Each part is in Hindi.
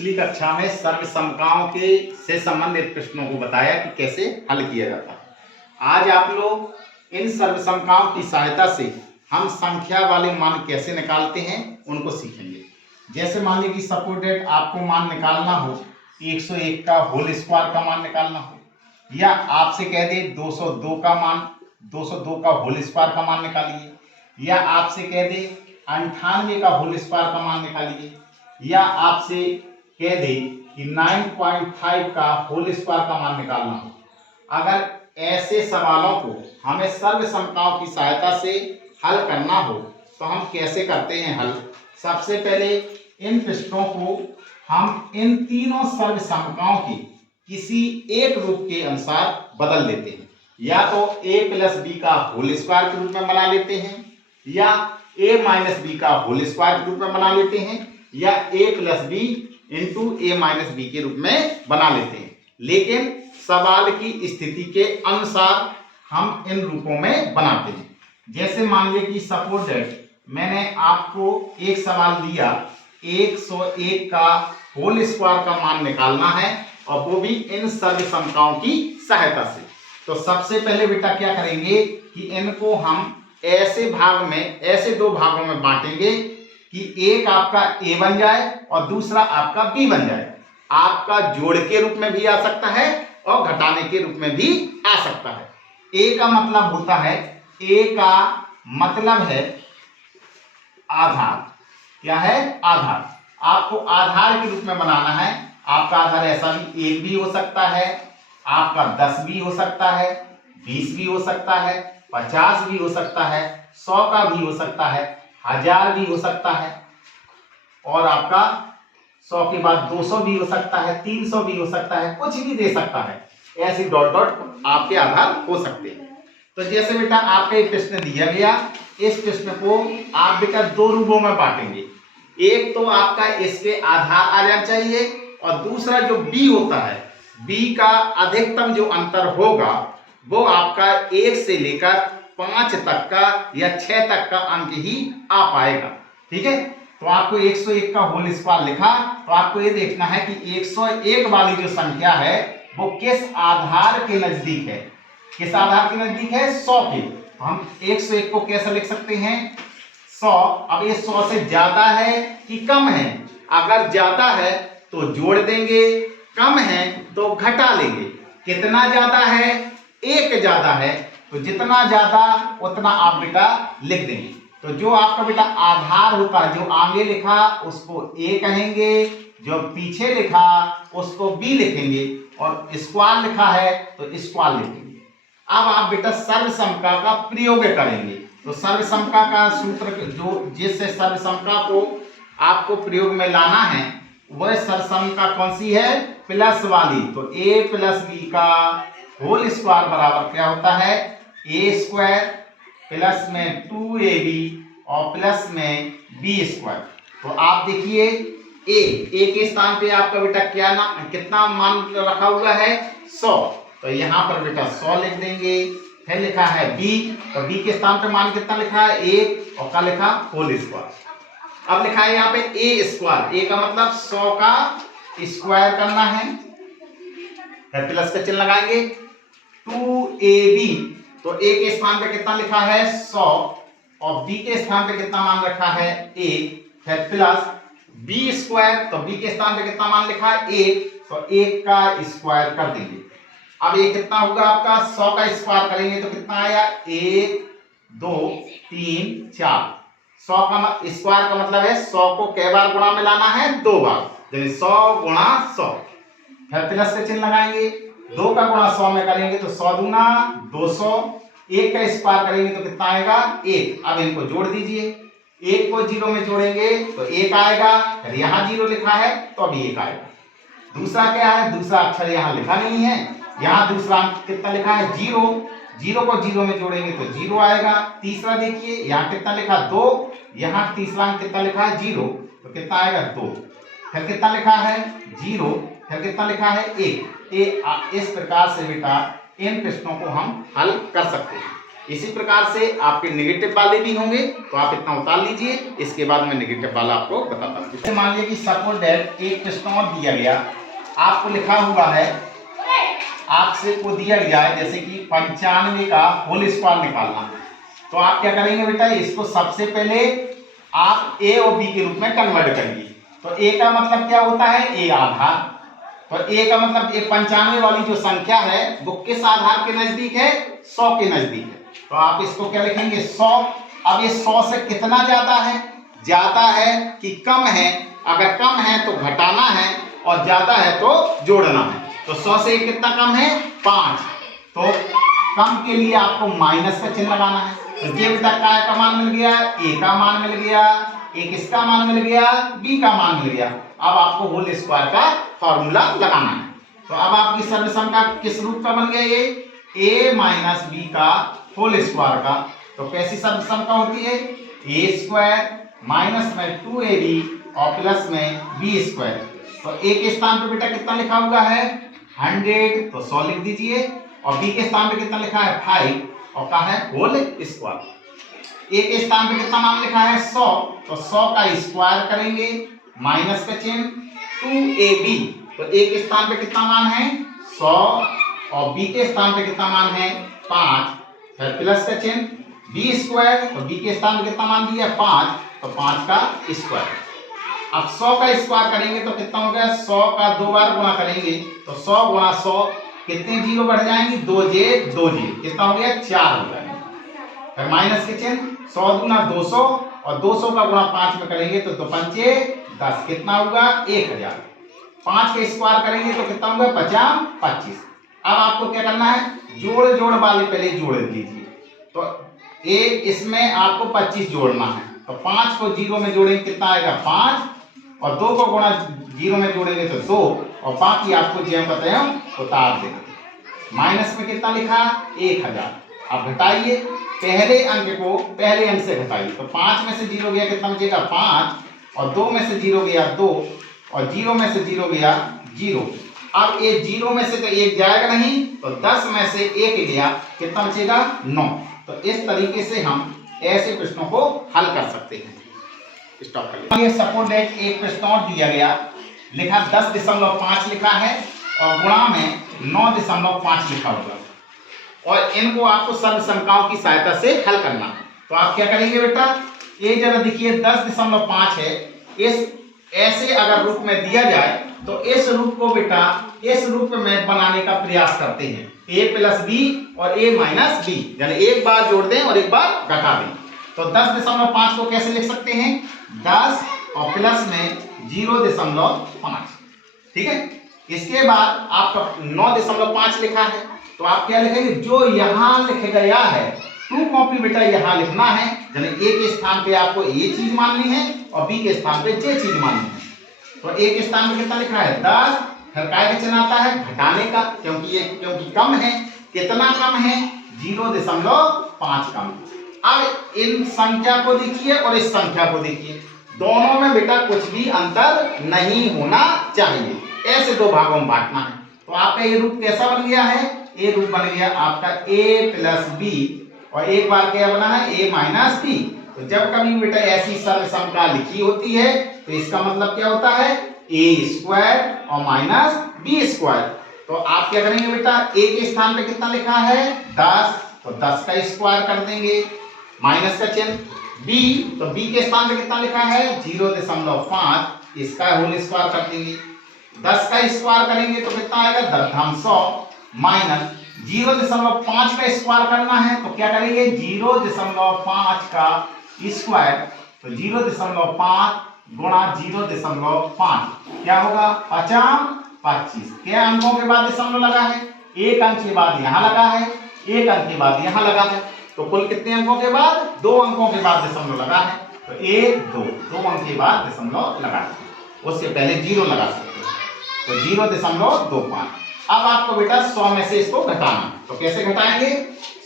पिछली कक्षा में सर्वसमकाओं के से संबंधित प्रश्नों को बताया कि कैसे हल किया जाता है। आज आप लोग इन सर्वसमकाओं की सहायता से हम संख्या वाले मान कैसे निकालते हैं उनको सीखेंगे। जैसे मान लीजिए सपोज दैट आपको मान निकालना हो 101 का होल स्क्वायर का मान निकालना हो, या आपसे कह दे 202 का मान 202 का होल स्क्वायर का मान निकालिए, या आपसे कह दे 98 का होल स्क्वायर का मान निकालिए, या आपसे कह दे कि 9.5 का होल स्क्वायर का मान निकालना हो। अगर ऐसे सवालों को हमें सर्वसमताओं की सहायता से हल करना हो तो हम कैसे करते हैं हल। सबसे पहले इन प्रश्नों को हम इन तीनों सर्वसमताओं के किसी एक रूप के अनुसार बदल देते हैं। या तो a प्लस बी का होल स्क्वायर के रूप में बना लेते हैं, या a माइनस बी का होल स्क्वायर के रूप में बना लेते हैं, या a plus B into a minus B के रूप में बना लेते हैं। लेकिन सवाल की स्थिति के अनुसार हम इन रूपों में बनाते हैं। जैसे मान लीजिए कि सपोज दैट मैंने आपको एक सवाल दिया 101 का होल स्क्वायर का मान निकालना है और वो भी इन सर्वसमताओं की सहायता से। तो सबसे पहले बेटा क्या करेंगे कि इनको हम ऐसे भाग में, ऐसे दो भागों में बांटेंगे कि एक आपका a बन जाए और दूसरा आपका b बन जाए। आपका जोड़ के रूप में भी आ सकता है और घटाने के रूप में भी आ सकता है। a का मतलब होता है, a का मतलब है आधार। क्या है? आधार। आपको आधार के रूप में बनाना है। आपका आधार ऐसा भी 1 भी हो सकता है, आपका 10 भी हो सकता है, 20 भी हो सकता है, 50 भी हो सकता है, 100 का भी हो सकता है, 1000 भी हो सकता है, और आपका 100 के बाद 200 भी हो सकता है, 300 भी हो सकता है, कुछ भी दे सकता है। ऐसे डॉट डॉट आपके आधार हो सकते हैं। तो जैसे बेटा आपका एक प्रश्न दिया गया, इस प्रश्न को आप बेटा दो रूपों में बांटेंगे। एक तो आपका इसके आधार आ जाना चाहिए और दूसरा जो b होता है, b का अधिकतम जो अंतर होगा वो आपका 1 से लेकर 5 तक का या 6 तक का अंक ही आ पाएगा। ठीक है, तो आपको 101 का होल स्क्वायर लिखा, तो आपको ये देखना है कि 101 वाली जो संख्या है वो किस आधार के नजदीक है। किस आधार के नजदीक है? 100 के। तो हम 101 को कैसे लिख सकते हैं? 100। अब ये 100 से ज्यादा है कि कम है? अगर ज्यादा है तो जोड़ देंगे, कम है तो घटा लेंगे। कितना ज्यादा है? 1 ज्यादा है, तो जितना ज्यादा उतना आप बेटा लिख देंगे। तो जो आपका बेटा आधार होता है, जो आगे लिखा उसको a कहेंगे, जो पीछे लिखा उसको b लिखेंगे, और स्क्वायर लिखा है तो स्क्वायर लिखेंगे। अब आप बेटा सर्वसमका का प्रयोग करेंगे। तो सर्वसमका का सूत्र जो जिससे सर्वसमका को आपको प्रयोग में लाना है वह सर्वसमका कौन सी है? प्लस वाली। तो a प्लस बी का होल स्क्वायर बराबर क्या होता है? a स्क्वायर प्लस में 2ab और प्लस में b स्क्वायर। तो आप देखिए a के स्थान पे आपका बेटा क्या कितना मान रखा हुआ है? 100। तो यहाँ पर बेटा 100 लिख देंगे। फिर लिखा है b, तो b के स्थान पे मान कितना लिखा है? 1, और क्या लिखा? Whole square. अब लिखा है यहाँ पे a स्क्वायर। a का मतलब 100 का स्क्वायर करना है, फिर प्लस का चिन्ह लगाएंगे। 2ab, तो a के स्थान पे कितना लिखा है? 100, और b के स्थान पे कितना मान रखा है? 1, फिर प्लस b स्क्वायर, तो b के स्थान पे कितना मान लिखा है? 1, तो 1 का स्क्वायर कर देंगे। अब ये कितना होगा आपका? 100 का स्क्वायर करेंगे तो कितना आया? 1 2 3 4। 100 का स्क्वायर का मतलब है 100 को कै बार गुणा में लाना है? 2 बार। यानी 100 गुणा 100, फिर प्लस का चिन्ह लगाएंगे। 2 का गुणा 100 में करेंगे तो 100 दूना 200। 1 का स्क्वायर करेंगे तो कितना आएगा? 1। अब इनको जोड़ दीजिए। 1 को 0 में जोड़ेंगे तो 1 आएगा, फिर यहाँ 0 लिखा है तो अभी 1 आएगा। दूसरा क्या है? दूसरा अक्षर यहाँ लिखा नहीं है। यहाँ दूसरा अंक कितना लिखा है? 0। 0 को 0 में जोड़ेंगे तो 0 आएगा। तीसरा देखिए यहाँ कितना लिखा? 2। यहाँ तीसरा अंक कितना लिखा है? 0, तो कितना आएगा? 2। फिर कितना लिखा है? 0, फिर कितना लिखा है? 1। इस प्रकार से बेटा इन प्रश्नों को हम हल कर सकते हैं। इसी प्रकार से आपके नेगेटिव वाले भी होंगे, तो आप इतना उतार लीजिए, इसके बाद मैं नेगेटिव वाला आपको बताता हूँ। मान लीजिए कि सपोज दैट एक प्रश्न और दिया गया, आपको लिखा हुआ है, आपसे को दिया गया है जैसे कि 95 का होल स्क्वायर निकालना। तो आप क्या करेंगे बेटा, इसको सबसे पहले आप ए और बी के रूप में कन्वर्ट करेंगे। तो ए का मतलब क्या होता है, ए आधार। तो ए का मतलब ये 95 वाली जो संख्या है वो किस आधार के नजदीक है, 100 के नजदीक है। तो आप इसको क्या लिखेंगे, 100। अब ये 100 से कितना ज्यादा है, ज्यादा है कि कम है? अगर कम है तो घटाना है और ज्यादा है तो जोड़ना है। तो 100 से कितना कम है, 5। तो कम के लिए आपको माइनस का चिन्ह लगाना है। तो ये बेटा काय का मान मिल गया, ए का मान मिल गया, एक इसका मान मिल गया, बी का मान मिल गया। अब आपको होल स्क्वायर का फॉर्मूला लगाना है। तो अब आपकी सर्वसम का किस रूप का बन गया, ये a माइनस बी का होल स्क्वायर का। तो कैसी सर्वसम का होती है, a स्क्वायर माइनस में 2ab और प्लस में b स्क्वायर। तो a के स्थान पे बेटा कितना लिखा हुआ है, 100, तो 100 लिख दीजिए। और b के स्थान पे कितना लिखा है, 5 और का है होल स्क्वायर। a के स्थान पे कितना मान लिखा है, 100, तो 100 का स्क्वायर करेंगे, माइनस का चिन्ह 2ab। तो a के स्थान पे कितना मान है, 100 और b के स्थान पे कितना मान है, 5, फिर प्लस का चिन्ह b स्क्वायर। तो b के स्थान पे कितना मान दिया, 5, तो 5 का स्क्वायर। अब 100 का स्क्वायर करेंगे तो कितना हो गया, 100 का 2 बार गुणा करेंगे तो 100 गुणा 100 कितने जीरो बढ़ जाएंगी, 2j 2j, कितना हो गया, 4 हो जाएगा। फिर माइनस के चिन्ह, 100 गुना 200 और 200 का गुणा 5 में करेंगे तो 2 पंचे 10, कितना होगा, 1000। 5 के स्क्वायर करेंगे तो कितना होगा, 50 25। अब आपको क्या करना है, जोड़ वाले पहले जोड़ लीजिए। तो एक इसमें आपको 25 जोड़ना है। तो 5 को 0 में जोड़ेंगे कितना आएगा, 5, और 2 को गुणा 0 में जोड़ेंगे तो 2, और बाकी आपको जो बताया उतार देना। माइनस में कितना लिखा, 1000। अब घटाइए, पहले अंक को पहले अंक से घटाइए। तो 5 में से 0 गया कितना बचेगा, 5, और 2 में से 0 गया 2, और 0 में से 0 गया 0। अब ये 0 में से तो 1 जाएगा नहीं, तो 10 में से 1 गया, कितना बचेगा, 9। तो इस तरीके से हम ऐसे प्रश्नों को हल कर सकते हैं। स्टॉप कर लीजिए। सपोज दैट एक प्रश्न और दिया गया, लिखा 10.5 लिखा है और गुणा में 9.5 लिखा होगा, और इनको आपको सर्वसंख्याओं की सहायता से हल करना है। तो आप क्या करेंगे बेटा, ये जरा देखिए 10.5 है, इस ऐसे अगर रूप में दिया जाए तो इस रूप को बेटा इस रूप में बनाने का प्रयास करते हैं, a प्लस बी और a माइनस बी, यानी एक बार जोड़ दें और एक बार घटा दें। तो 10.5 को कैसे लिख सकते हैं, 10 और प्लस में 0.5, ठीक है। इसके बाद आपका 9.5 लिखा है, तो आप क्या लिखेंगे, जो यहाँ लिख गया है 2 कॉपी बेटा यहाँ लिखना है, यानी a के स्थान पे आपको ये चीज माननी है और b के स्थान पे ये चीज माननी है। तो a के स्थान पे कितना लिखा है, 10, फिर काय का चिन्ह आता है, घटाने का, क्योंकि कम है। कितना कम है, 0.5 कम। अब इन संख्या को देखिए और इस संख्या को देखिए, दोनों में बेटा कुछ भी अंतर नहीं होना चाहिए, ऐसे दो भागों में बांटना है। तो आपका ये रूप कैसा बन गया है, ये रूप बन गया आपका a प्लस बी, और एक बार क्या बना है, a माइनस बी। तो जब कभी बेटा ऐसी सर्वसमता लिखी होती है तो इसका मतलब क्या होता है, a स्क्वायर और माइनस बी स्क्वायर। तो आप क्या करेंगे बेटा, a के स्थान पे कितना लिखा है, 10, तो 10 का स्क्वायर कर देंगे, माइनस का चिन्ह, b, तो b के स्थान पे कितना लिखा है, 0.5, इसका होल स्क्वायर कर देंगे। 10 का स्क्वायर करेंगे तो कितना आएगा, 10 माइनस 0.5 का स्क्वायर करना है, तो क्या करेंगे, 0.5 का स्क्वायर, तो 0.5 गुणा 0.5 क्या होगा, 50 25। क्या अंकों के बाद दशमलव लगा है, एक अंक के बाद यहाँ लगा है, एक अंक के बाद यहाँ लगा है, तो कुल कितने अंकों के बाद, 2 अंकों के बाद दशमलव लगा है। तो 1 2 अंक के बाद दशमलव लगा है, उससे पहले 0 लगा सकते हैं, तो 0.25। अब आपको बेटा 100 में से इसको घटाना, तो कैसे घटाएंगे,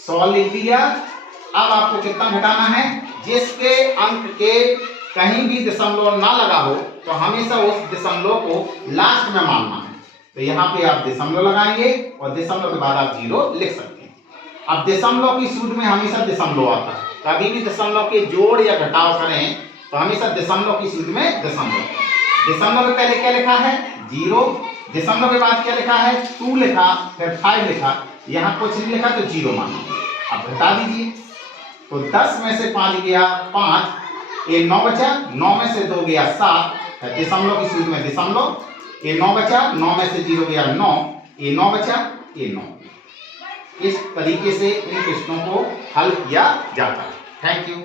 100 लिख दिया। अब आपको कितना घटाना है, जिसके अंक के कहीं भी दशमलव ना लगा हो तो हमेशा उस दशमलव को लास्ट में मानना है। तो यहाँ पे आप दशमलव लगाएंगे और दशमलव के बाद आप 0 लिख सकते हैं। अब दशमलव की सूत्र में हमेशा दशमलव आता है, कभी भी दशमलव के जोड़ या घटाव करें तो हमेशा दशमलव की सूत्र में दशमलव के पहले क्या लिखा है 0, दशमलव के बाद क्या लिखा है 2 लिखा, फिर 5 लिखा, यहाँ कुछ नहीं लिखा तो 0 माना। अब घटा दीजिए तो 10 में से 5 गया 5, ये 9 बचा, 9 में से 2 गया 7, दशमलव की सूत्र में दशमलव, ये 9 बचा, 9 में से 0 गया 9, ये 9 बचा, ये 9। इस तरीके से इन प्रश्नों को हल किया जाता है। Thank you.